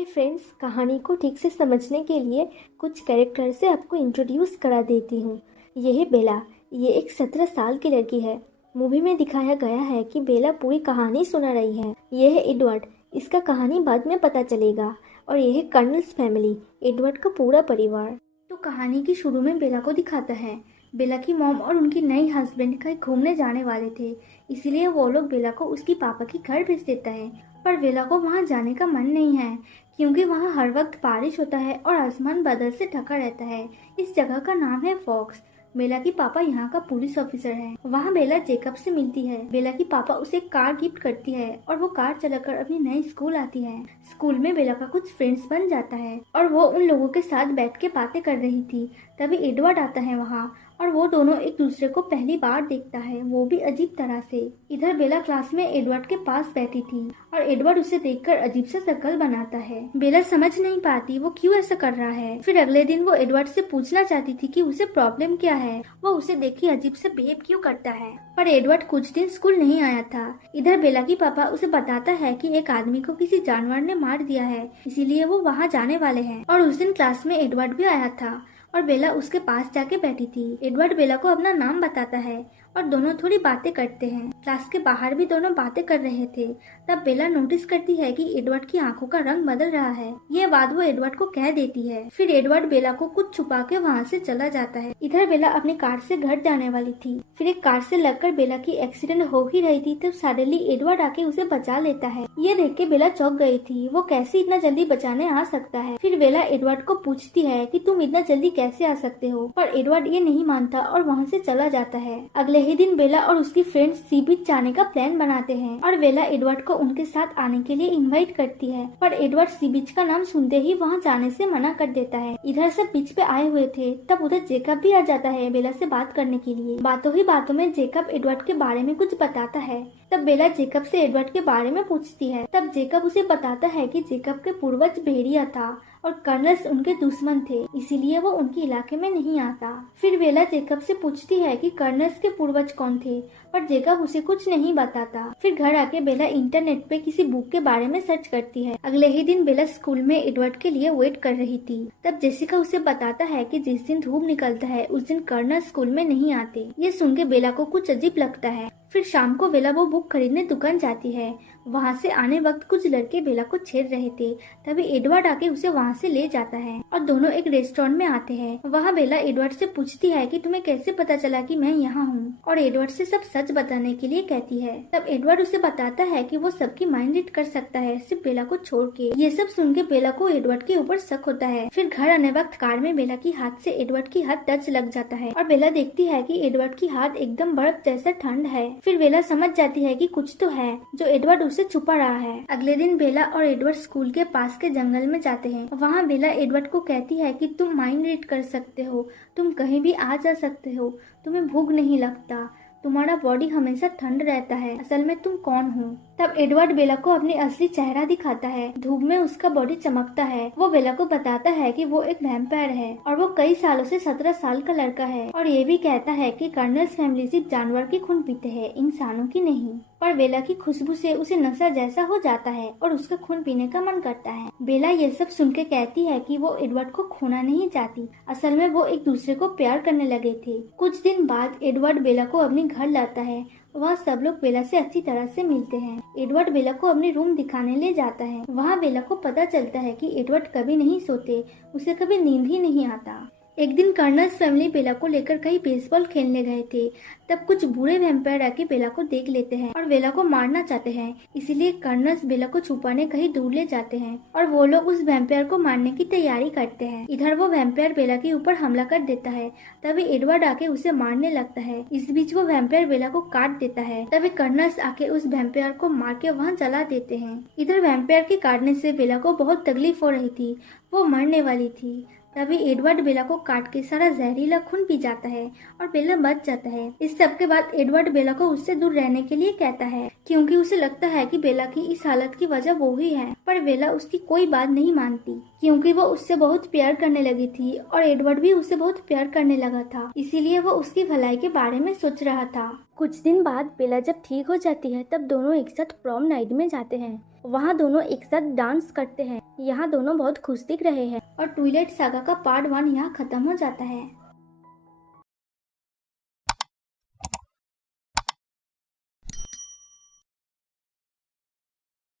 Hi friends, कहानी को ठीक से समझने के लिए कुछ कैरेक्टर से आपको इंट्रोड्यूस करा देती हूँ। ये है बेला। ये एक 17 साल की लड़की है। मूवी में दिखाया गया है कि बेला पूरी कहानी सुना रही है। ये है एडवर्ड। इसका कहानी बाद में पता चलेगा। और ये है कर्नल्स फैमिली, एडवर्ड का पूरा परिवार। तो कहानी की शुरू में बेला को दिखाता है। बेला की मॉम और उनकी नई हस्बैंड कहीं घूमने जाने वाले थे, इसीलिए वो लोग बेला को उसकी पापा के घर भेज देता है। पर बेला को वहाँ जाने का मन नहीं है, क्योंकि वहाँ हर वक्त बारिश होता है और आसमान बादल से ढका रहता है। इस जगह का नाम है फॉक्स। बेला की पापा यहाँ का पुलिस ऑफिसर है। वहाँ बेला जेकब से मिलती है। बेला की पापा उसे कार गिफ्ट करती है और वो कार चलाकर अपनी नई स्कूल आती है। स्कूल में बेला का कुछ फ्रेंड्स बन जाता है और वो उन लोगों के साथ बैठ के बातें कर रही थी। तभी एडवर्ड आता है वहाँ और वो दोनों एक दूसरे को पहली बार देखता है, वो भी अजीब तरह से। इधर बेला क्लास में एडवर्ड के पास बैठी थी और एडवर्ड उसे देखकर अजीब सा शक्ल बनाता है। बेला समझ नहीं पाती वो क्यों ऐसा कर रहा है। फिर अगले दिन वो एडवर्ड से पूछना चाहती थी कि उसे प्रॉब्लम क्या है, वो उसे देखी अजीब से बिहेव क्यों करता है। पर एडवर्ड कुछ दिन स्कूल नहीं आया था। इधर बेला की पापा उसे बताता है कि एक आदमी को किसी जानवर ने मार दिया है, इसीलिए वो वहाँ जाने वाले हैं। और उस दिन क्लास में एडवर्ड भी आया था और बेला उसके पास जाके बैठी थी। एडवर्ड बेला को अपना नाम बताता है और दोनों थोड़ी बातें करते हैं। क्लास के बाहर भी दोनों बातें कर रहे थे। तब बेला नोटिस करती है कि एडवर्ड की आंखों का रंग बदल रहा है। ये बात वो एडवर्ड को कह देती है। फिर एडवर्ड बेला को कुछ छुपा के वहाँ से चला जाता है। इधर बेला अपनी कार से घर जाने वाली थी। फिर एक कार से लगकर बेला की एक्सीडेंट हो ही रही थी, तब सडनली एडवर्ड आके उसे बचा लेता है। ये देख के बेला चौंक गई थी, वो कैसे इतना जल्दी बचाने आ सकता है। फिर बेला एडवर्ड को पूछती है कि तुम इतना जल्दी कैसे आ सकते हो, पर एडवर्ड ये नहीं मानता और वहाँ से चला जाता है। अगले ही दिन बेला और उसकी फ्रेंड्स सी बीच जाने का प्लान बनाते हैं और बेला एडवर्ड को उनके साथ आने के लिए इनवाइट करती है, पर एडवर्ड सी बीच का नाम सुनते ही वहाँ जाने से मना कर देता है। इधर सब बीच पे आए हुए थे, तब उधर जेकब भी आ जाता है बेला से बात करने के लिए। बातों ही बातों में जेकब एडवर्ड के बारे में कुछ बताता है। तब बेला जेकब से एडवर्ड के बारे में पूछती है। तब जेकब उसे बताता है कि जेकब के पूर्वज भेड़िया था और कर्नल्स उनके दुश्मन थे, इसीलिए वो उनके इलाके में नहीं आता। फिर बेला जेकब से पूछती है कि कर्नल्स के पूर्वज कौन थे, पर जेकब उसे कुछ नहीं बताता। फिर घर आके बेला इंटरनेट पे किसी बुक के बारे में सर्च करती है। अगले ही दिन बेला स्कूल में एडवर्ड के लिए वेट कर रही थी। तब जेसिका उसे बताता है कि जिस दिन धूप निकलता है उस दिन कर्नल स्कूल में नहीं आते। ये सुन के बेला को कुछ अजीब लगता है। फिर शाम को बेला वो बुक खरीदने दुकान जाती है। वहाँ से आने वक्त कुछ लड़के बेला को छेड़ रहे थे, तभी एडवर्ड आके उसे वहाँ से ले जाता है और दोनों एक रेस्टोरेंट में आते हैं। वहाँ बेला एडवर्ड से पूछती है कि तुम्हें कैसे पता चला कि मैं यहाँ हूँ, और एडवर्ड से सब सच बताने के लिए कहती है। तब एडवर्ड उसे बताता है कि वो सबकी माइंड रीड कर सकता है, सिर्फ बेला को छोड़ के। ये सब सुन के बेला को एडवर्ड के ऊपर शक होता है। फिर घर आने वक्त कार में बेला की हाथ से एडवर्ड की हाथ टच लग जाता है और बेला देखती है कि एडवर्ड की हाथ एकदम बर्फ जैसा ठंड है। फिर बेला समझ जाती है कि कुछ तो है जो एडवर्ड उसे छुपा रहा है। अगले दिन बेला और एडवर्ड स्कूल के पास के जंगल में जाते हैं। वहाँ बेला एडवर्ड को कहती है कि तुम माइंड रीड कर सकते हो, तुम कहीं भी आ जा सकते हो, तुम्हें भूख नहीं लगता, तुम्हारा बॉडी हमेशा ठंड रहता है, असल में तुम कौन हो। तब एडवर्ड बेला को अपनी असली चेहरा दिखाता है। धूप में उसका बॉडी चमकता है। वो बेला को बताता है कि वो एक वैम्पायर है और वो कई सालों से 17 साल का लड़का है, और ये भी कहता है कि कर्नल्स फैमिली सिर्फ जानवर की खून पीते हैं, इंसानों की नहीं। पर बेला की खुशबू से उसे नशा जैसा हो जाता है और उसका खून पीने का मन करता है। बेला ये सब सुन के कहती है कि वो एडवर्ड को खोना नहीं चाहती, असल में वो एक दूसरे को प्यार करने लगे थे। कुछ दिन बाद एडवर्ड बेला को अपने घर लाता है। वहाँ सब लोग बेला से अच्छी तरह से मिलते हैं। एडवर्ड बेला को अपने रूम दिखाने ले जाता है। वहाँ बेला को पता चलता है कि एडवर्ड कभी नहीं सोते, उसे कभी नींद ही नहीं आता। एक दिन कर्नल्स फैमिली बेला को लेकर कहीं बेसबॉल खेलने गए थे। तब कुछ बुरे वैम्पायर आके बेला को देख लेते हैं और बेला को मारना चाहते हैं, इसीलिए कर्नल्स बेला को छुपाने कहीं दूर ले जाते हैं और वो लोग उस वैम्पायर को मारने की तैयारी करते हैं। इधर वो वैम्पायर बेला के ऊपर हमला कर देता है। तभी एडवर्ड आके उसे मारने लगता है। इस बीच वो वैम्पायर बेला को काट देता है। तभी कर्नल्स आके उस वैम्पायर को मार के वहाँ जला देते हैं। इधर वैम्पायर के काटने से बेला को बहुत तकलीफ हो रही थी, वो मरने वाली थी। तभी एडवर्ड बेला को काट के सारा जहरीला खून पी जाता है और बेला बच जाता है। इस सब के बाद एडवर्ड बेला को उससे दूर रहने के लिए कहता है, क्योंकि उसे लगता है कि बेला की इस हालत की वजह वो ही है। पर बेला उसकी कोई बात नहीं मानती, क्योंकि वो उससे बहुत प्यार करने लगी थी और एडवर्ड भी उससे बहुत प्यार करने लगा था, इसीलिए वो उसकी भलाई के बारे में सोच रहा था। कुछ दिन बाद बेला जब ठीक हो जाती है, तब दोनों एक साथ प्रॉम नाइट में जाते हैं। वहाँ दोनों एक साथ डांस करते हैं। यहाँ दोनों बहुत खुश दिख रहे हैं और ट्विलाइट सागा का पार्ट 1 यहाँ खत्म हो जाता है।